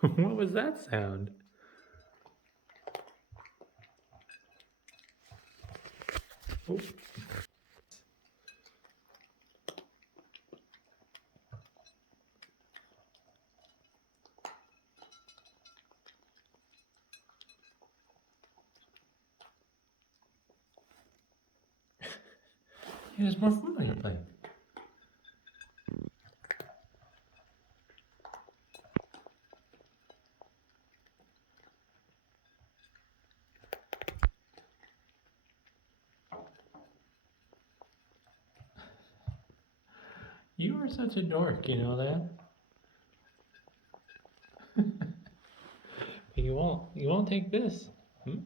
What was that sound? Oh. Hey, there's more food on your plate. You are such a dork, you know that? You won't take this. Hmm?